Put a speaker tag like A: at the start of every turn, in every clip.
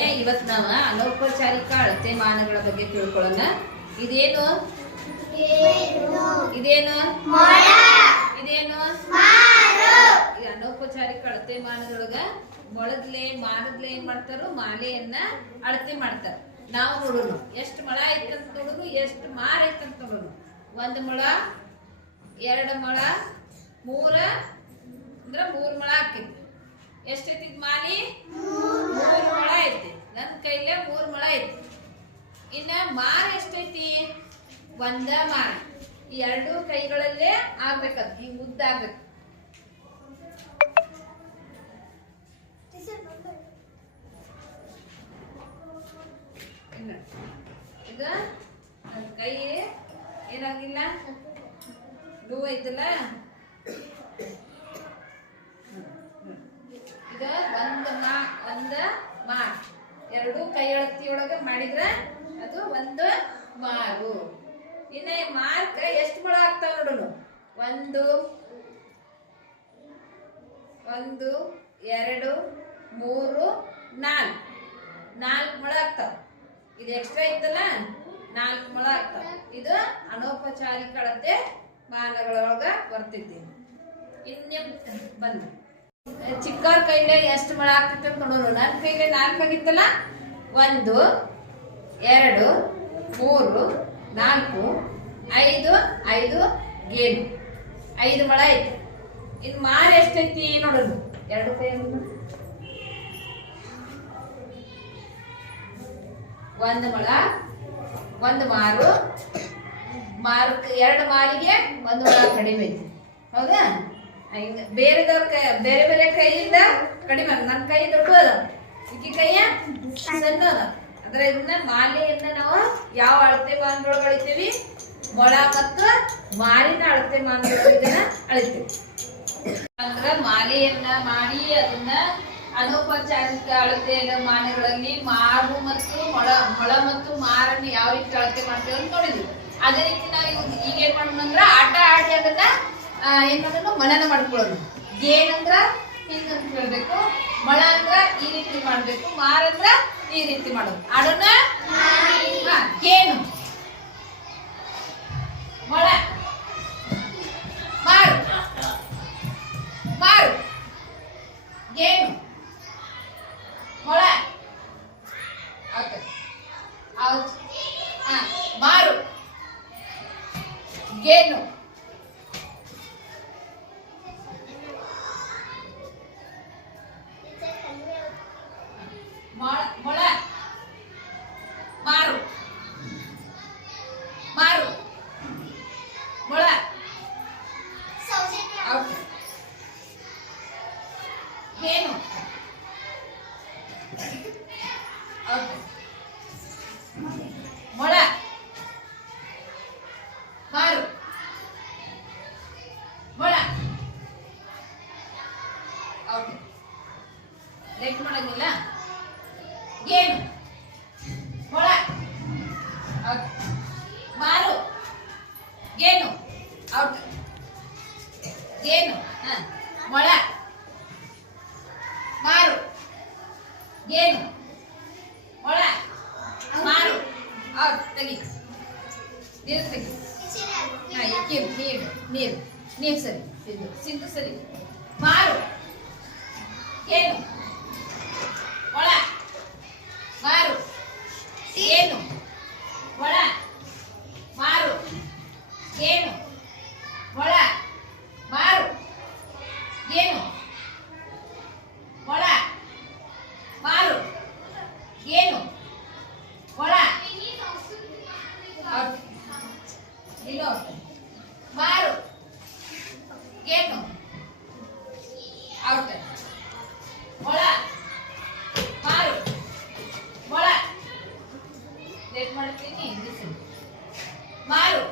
A: ಇವತ್ ನಾವ ಅನೌಪಚಾರಿಕ ಅಳತೆ ಮಾನಗಳ ಬಗ್ಗೆ ತಿಳ್ಕೊಳ್ಳೋಣ. ಇದೇನು? ಇದೇನು? ಇದೇನು? ಅನೌಪಚಾರಿಕ ಅಳತೆ ಮಾನದೊಳಗ ಮೊಳದ್ಲೆ, ಮಾನದ್ಲೆ ಏನ್ ಮಾಡ್ತಾರೋ, ಮಾಲೆಯನ್ನ ಅಳತೆ ಮಾಡ್ತಾರ. ನಾವು ನೋಡೋಣ, ಎಷ್ಟ್ ಮೊಳ ಐತಂತ ನೋಡೋಣ, ಎಷ್ಟ್ ಮಾರ ಐತಂತ ನೋಡೋಣ. ಒಂದ್ ಮೊಳ, ಎರಡು ಮೊಳ, ಮೂರ, ಅಂದ್ರ ಮೂರ್ ಮೊಳ ಆಕೈತಿ. ಎಷ್ಟೈತಿ ಮಾಲಿ ಮೂರ್ ಮೊಳ ಐತಿ ನನ್ ಕೈಲೇ ಮೂರ್ ಮೊಳ ಐತಿ ಇನ್ನ ಮಾರ ಎಷ್ಟೈತಿ? ಒಂದ ಮಾರ್. ಈ ಎರಡು ಕೈಗಳಲ್ಲೇ ಆಗ್ಬೇಕದ್ ಹಿಂಗ್ ಉದ್ದ ಆಗ್ಬೇಕು. ಇನ್ನ ಇದು ನನ್ ಕೈ ಏನಾಗಿಲ್ಲ? ಲೂ ಐತಲ್ಲ? ಈಗ ಒಂದ್ ಮಾ ಒಂದ ಮಾರ್. ಎರಡು ಕೈ ಅಳತಿಯೊಳಗ ಮಾಡಿದ್ರ ಅದು ಒಂದು ಮಾರು. ಇನ್ನ ಮಾರ್ಕ್ ಎಷ್ಟು ಮೊಳ ಆಗ್ತಾವ ನೋಡೋಣ ಒಂದು ಒಂದು, ಎರಡು, ಮೂರು, ನಾಲ್ಕು. ನಾಲ್ಕು ಮೊಳ ಆಗ್ತಾವ. ಇದು ಎಕ್ಸ್ಟ್ರಾ ಇತ್ತಲ್ಲ? ನಾಲ್ಕು ಮೊಳ ಆಗ್ತಾವ. ಇದು ಅನೌಪಚಾರಿಕ ಅಳತೆ ಮಾನಗಳೊಳಗ ಬರ್ತಿದ್ದೆ ಇನ್ನೇ ಬಂದು. ಚಿಕ್ಕವ್ರ ಕೈಲೇ ಎಷ್ಟು ಮೊಳ ಆಗ್ತಿತ್ತು ನೋಡೋಣ ನನ್ನ ಕೈಲೇ ನಾಲ್ಕು ಆಗಿತ್ತಲ್ಲ? ಒಂದು ಎರಡು, ಮೂರು, ನಾಲ್ಕು, ಐದು ಐದು ಗೇನು ಐದು ಮೊಳ ಐತಿ. ಇನ್ನು ಮಾರ ಎಷ್ಟೈತಿ ನೋಡೋದು ಎರಡು ಕೈ ಒಂದು. ಮೊಳ, ಒಂದು ಮಾರು. ಮಾರಕ್ಕೆ ಎರಡು ಮಾರಿಗೆ ಒಂದು ಮೊಳ ಕಡಿಮೆ ಐತಿ. ಹೌದಾ? ಹಿಂಗ ಬೇರೆದವ್ರ ಕೈ, ಬೇರೆ ಬೇರೆ ಕೈಯಿಂದ ಕಡಿಮೆ. ನನ್ನ ಕೈ ದೊಡ್ಡ ಇಕ್ಕಿ ಕೈಯ ಸಣ್ಣ ಅದ. ಅಂದ್ರೆ ಇದನ್ನ ಮಾಲೆಯನ್ನ ನಾವು ಯಾವ ಅಳತೆ ಮಾನದೊಳಗೆ ಅಳಿತೀವಿ? ಮೊಳ ಮತ್ತು ಮಾರಿನ ಅಳತೆ ಮಾನದೊಳಗೆ ಇದನ್ನ ಅಳಿತೀವಿ. ಅಂದ್ರ ಮಾಲೆಯನ್ನ ಮಾಡಿ ಅದನ್ನ ಅನೌಪಚಾರಿಕ ಅಳತೆ ಮಾನೆಗಳಲ್ಲಿ ಮಾರು ಮತ್ತು ಮೊಳ ಮೊಳ ಮತ್ತು ಮಾರನ್ನು ಯಾವ ರೀತಿ ಅಳತೆ ಮಾಡ್ತೇವೆ ಅಂತ ನೋಡಿದ್ವಿ. ಅದೇ ರೀತಿ ನಾವು ಈಗ ಏನ್ ಮಾಡೋಣ ಅಂದ್ರ ಆಟ ಆಡಿ ಅದನ್ನ ಏನ್ ಮನನ ಮಾಡ್ಕೊಳ್ಳೋದು. ಏನಂದ್ರ ಹಿಂಗಂತ ಹೇಳ್ಬೇಕು. ಮಳ ಅಂದ್ರ ಈ ರೀತಿ ಮಾಡ್ಬೇಕು. ಮಾರ ಅಂದ್ರ ಈ ರೀತಿ ಮಾಡೋದು. ಆಡೋಣ? ಏನು? ಮೊಳ ಮಾರು ಮಾರು ಏನು? ಮೊಳ ಓಕೆ ಔಟ್ ಹಾ ಮಾರು ಗೇನು ಔಟ್ ಮೊಳ ಮಾರು ಮೊಳ ಔಟ್ ಲೇಟ್ ಮಾಡಂಗಿಲ್ಲ ಏನು ಮೊಳ ಔಟ್ ಮಾರು ಔಟ್ ತೆಗಿ. ನೀರು ತೆಗಿ. ನೀರು ನೀರು ನೀರು. ನೀರು ಸರಿ ಸಿಂಧು ಸಿಂಧು ಸರಿ. ಮಾರು ಏನು? ಒಳ ಮಾರು ಏನು? ಮೊಳ ಮಾರು ಏನು ಮೊಳ ಮಾರು ಏನು ಮೊಳ ಮಾರು ಏನು ಮೊಳ ಔಟ್. ಇಲ್ಲೋ ಮಾರು ಏನು ಔಟ್ ಮೊಳ ಮಾರು ಮೊಳ ಲೇಟ್ ಮಾಡ್ತೀನಿ ಬಿಸಿ ಮಾರು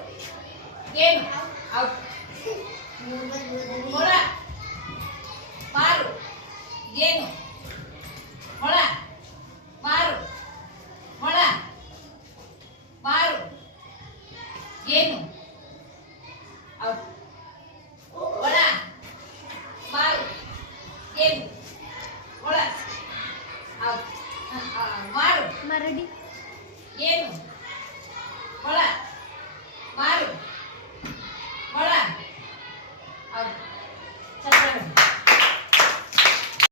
A: ಏನು ಔಟ್ ಮೊಳ ಮಾರು ಏನು ಮೊಳ